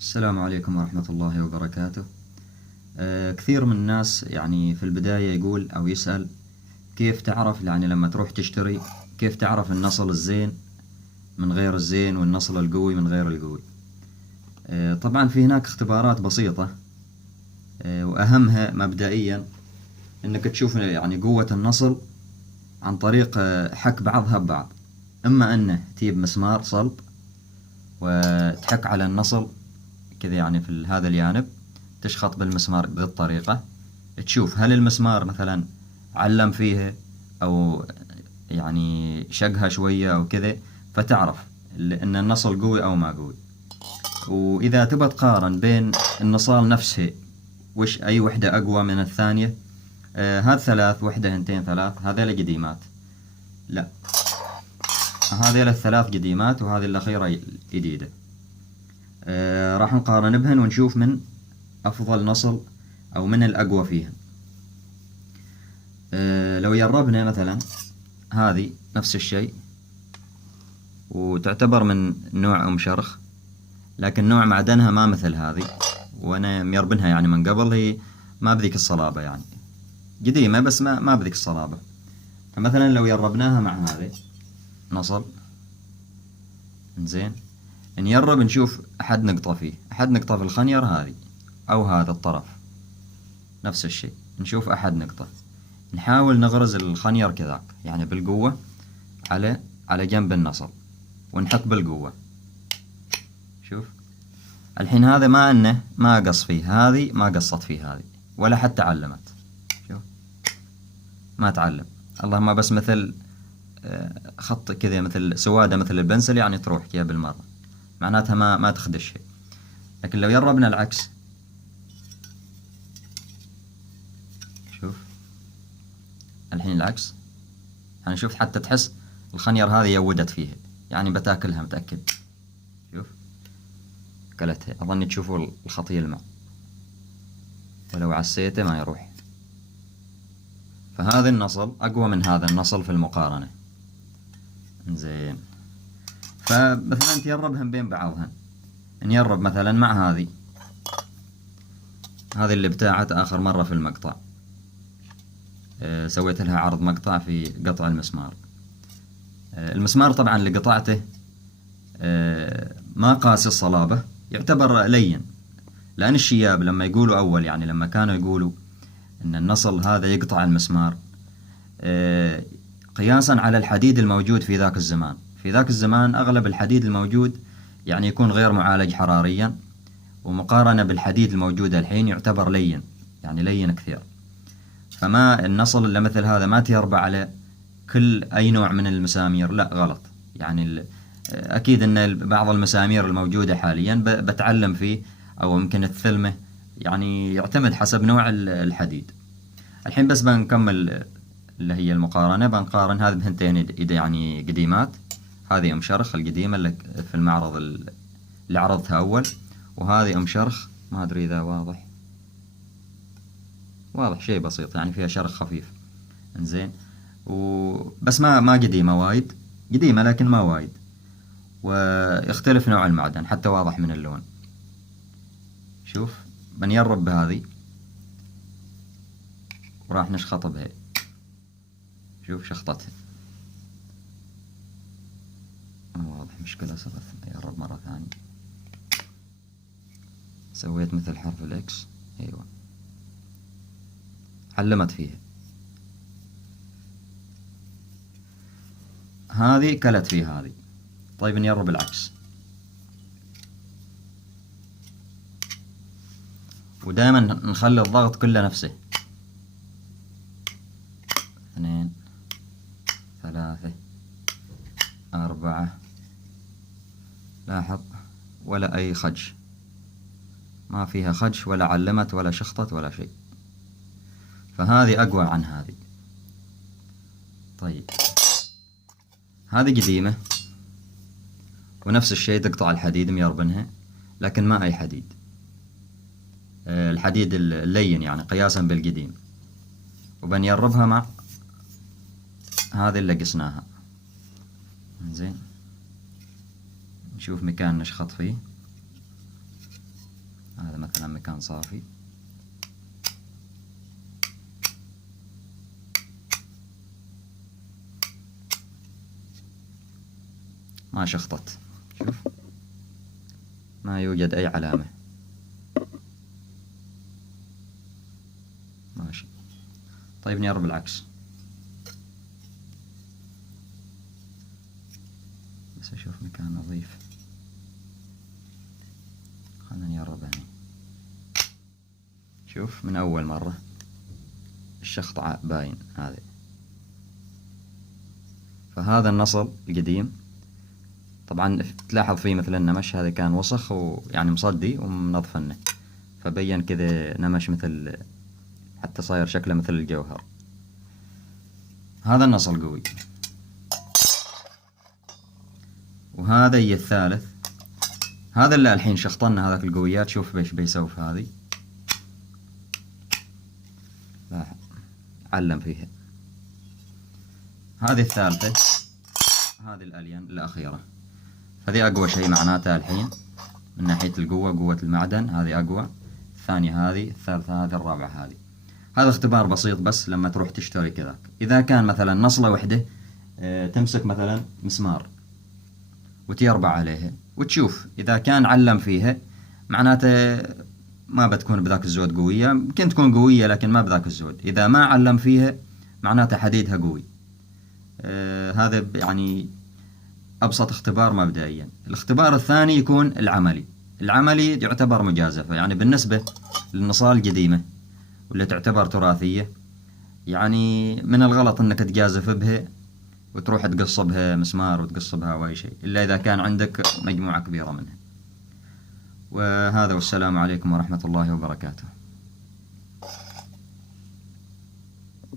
السلام عليكم ورحمة الله وبركاته. كثير من الناس يعني في البداية يقول أو يسأل كيف تعرف يعني لما تروح تشتري، كيف تعرف النصل الزين من غير الزين والنصل القوي من غير القوي. طبعا في هناك اختبارات بسيطة، وأهمها مبدئيا أنك تشوف يعني قوة النصل عن طريق حك بعضها ببعض. إما أنه تجيب مسمار صلب وتحك على النصل كذا، يعني في هذا الجانب تشخط بالمسمار بهذه الطريقة، تشوف هل المسمار مثلا علم فيها أو يعني شقها شوية أو كذا، فتعرف أن النصل قوي أو ما قوي. وإذا تبى تقارن بين النصال نفسه وش أي وحدة أقوى من الثانية، هذا ثلاث وحدة هنتين ثلاث، هذيل قديمات، لا هذيل الثلاث قديمات وهذه الأخيرة جديدة. راح نقارن بهن ونشوف من أفضل نصل أو من الأقوى فيهن. لو جربنا مثلا هذه نفس الشيء وتعتبر من نوع أم شرخ، لكن نوع معدنها ما مثل هذه، وأنا ميربنها يعني من قبل، هي ما بذيك الصلابة، يعني قديمة بس ما بذيك الصلابة. فمثلا لو جربناها مع هذه نصل زين، نجرب نشوف أحد نقطة فيه، أحد نقطة في الخنير هذه أو هذا الطرف، نفس الشيء نشوف أحد نقطة، نحاول نغرز الخنير كذاك يعني بالقوة على جنب النصل ونحط بالقوة. شوف الحين هذا ما أنه ما قص فيه، هذه ما قصت فيه هذه ولا حتى علمت. شوف ما تعلم، اللهم بس مثل خط كذا، مثل سوادة مثل البنسل، يعني تروح كذا بالمرة، معناتها ما تخدش شيء. لكن لو جربنا العكس، شوف الحين العكس، يعني شوف حتى تحس الخنير هذه يودت فيها، يعني بتاكلها متأكد. شوف كلتها، أظن تشوفوا الخط يلمع، ولو عسيته ما يروح. فهذا النصل أقوى من هذا النصل في المقارنة. زين، فمثلا تجربهم بين بعضهن، نجرب مثلا مع هذه اللي بتاعت آخر مرة في المقطع، سويت لها عرض مقطع في قطع المسمار. المسمار طبعا اللي قطعته ما قاسي الصلابة، يعتبر لين، لأن الشياب لما يقولوا أول، يعني لما كانوا يقولوا أن النصل هذا يقطع المسمار قياسا على الحديد الموجود في ذاك الزمان. في ذاك الزمان أغلب الحديد الموجود يعني يكون غير معالج حراريا، ومقارنة بالحديد الموجود الحين يعتبر لين، يعني لين كثير. فما النصل اللي مثل هذا ما تيربع على كل أي نوع من المسامير، لا غلط. يعني أكيد أن بعض المسامير الموجودة حاليا بتعلم فيه أو يمكن الثلمة، يعني يعتمد حسب نوع الحديد. الحين بس بنكمل اللي هي المقارنة، بنقارن هذه بهنتين يعني قديمات، هذه أم شرخ القديمة اللي في المعرض اللي عرضتها أول، وهذه أم شرخ ما أدري إذا واضح شيء بسيط، يعني فيها شرخ خفيف. انزين، وبس ما قديمة وايد، قديمة لكن ما وايد، ويختلف نوع المعدن حتى واضح من اللون. شوف بنجرب بهذه وراح نشخط بها، شوف شخطتها واضح، مشكلة صارت. نجرب مرة ثانية، سويت مثل حرف الإكس، أيوة علمت فيها، هذه كلت في هذه. طيب نجرب العكس، ودائما نخلي الضغط كله نفسه، 2 3 4. لاحظ ولا أي خدش، ما فيها خدش ولا علمت ولا شخطت ولا شيء، فهذه أقوى عن هذه. طيب هذه قديمة ونفس الشيء تقطع الحديد ميربنها، لكن ما أي حديد، الحديد اللين يعني قياسا بالقديم. وبنجربها مع هذه اللي قسناها. زين، نشوف مكان نشخط فيه، هذا مثلا مكان صافي. ما شخطت، شوف ما يوجد أي علامة. ماشي. طيب نجرب العكس، بس أشوف مكان نظيف. خلنا نجرب هني. شوف من أول مرة الشخط باين هذا. فهذا النصل القديم طبعا تلاحظ فيه مثل النمش، هذا كان وسخ ويعني مصدي ومنظفنه، فبين كذا نمش مثل، حتى صاير شكله مثل الجوهر. هذا النصل قوي. وهذا هي الثالث، هذا اللي الحين شخطنا هذاك القويات. شوف ايش بيسوي في هذه، لاحظ علم فيها. هذه الثالثة، هذه الألين الأخيرة، هذه أقوى شيء معناتها الحين من ناحية القوة، قوة المعدن هذه أقوى. الثانية هذه، الثالثة هذه، الرابعة هذه. هذا اختبار بسيط بس لما تروح تشتري كذاك. إذا كان مثلا نصلة وحدة، تمسك مثلا مسمار وتيربع عليها وتشوف إذا كان علم فيها، معناته ما بتكون بذاك الزود قوية. يمكن تكون قوية لكن ما بذاك الزود. إذا ما علم فيها معناته حديدها قوي. هذا يعني أبسط اختبار مبدئيا. الاختبار الثاني يكون العملي. العملي يعتبر مجازفة، يعني بالنسبة للنصال القديمة واللي تعتبر تراثية، يعني من الغلط انك تجازف بها وتروح تقص بها مسمار وتقص بها او اي شيء، الا اذا كان عندك مجموعة كبيرة منها. وهذا، والسلام عليكم ورحمة الله وبركاته.